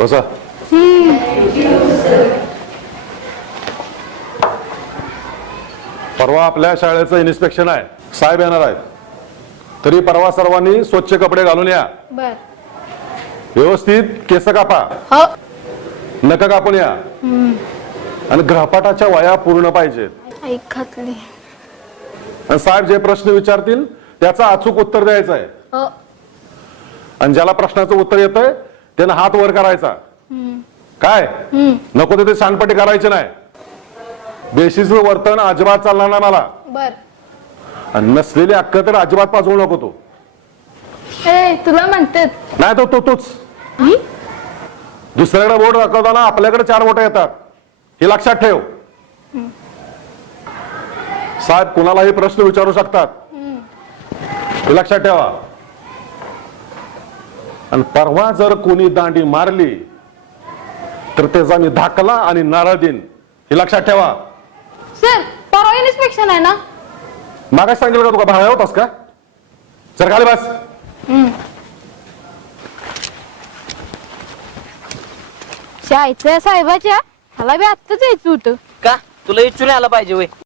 बसा. परवा आपल्या शाळेचं इन्स्पेक्शन आहे, साहेब येणार आहेत. तरी परवा सर्वांनी स्वच्छ कपडे घालून या. बर. व्यवस्थित केस कापा, हो. नख कापून या. आणि गृहपाठाच्या वया पूर्ण पाहिजेत. ऐक घातली. आणि साहेब जे प्रश्न विचारतील त्याचं अचूक उत्तर द्यायचं आहे. हो. आणि ज्याला प्रश्नाचं उत्तर येतंय त्यानं हात वर करायचा. काय नको तिथे सांडपट्टी करायची नाही. बेशिस्त वर्तन अजिबात चालणार नाही मला. बर. आणि नसलेली अक्कल तर अजिबात पाजवू नको तू. ए तुला म्हणतात नाही तो तूच. दुसऱ्याकडे बोट दाखवताना आपल्याकडे 4 बोट येतात, हे लक्षात ठेव. साहेब कुणालाही प्रश्न विचारू शकतात, हे लक्षात ठेवा. आणि परवा जर कोणी दांडी मारली तर त्याचा मी धाकला आणि नारळ देईन, हे लक्षात ठेवा. सर परवा इन्स्पेक्शन आहे ना. मागास सांगेल का तुका भाड्या होतास का? सर खाली बस. शाळेच्या साहेबाच्या ह्याला बी आत्ताच यायचं होतं. का तुला इच्छून आला पाहिजे वय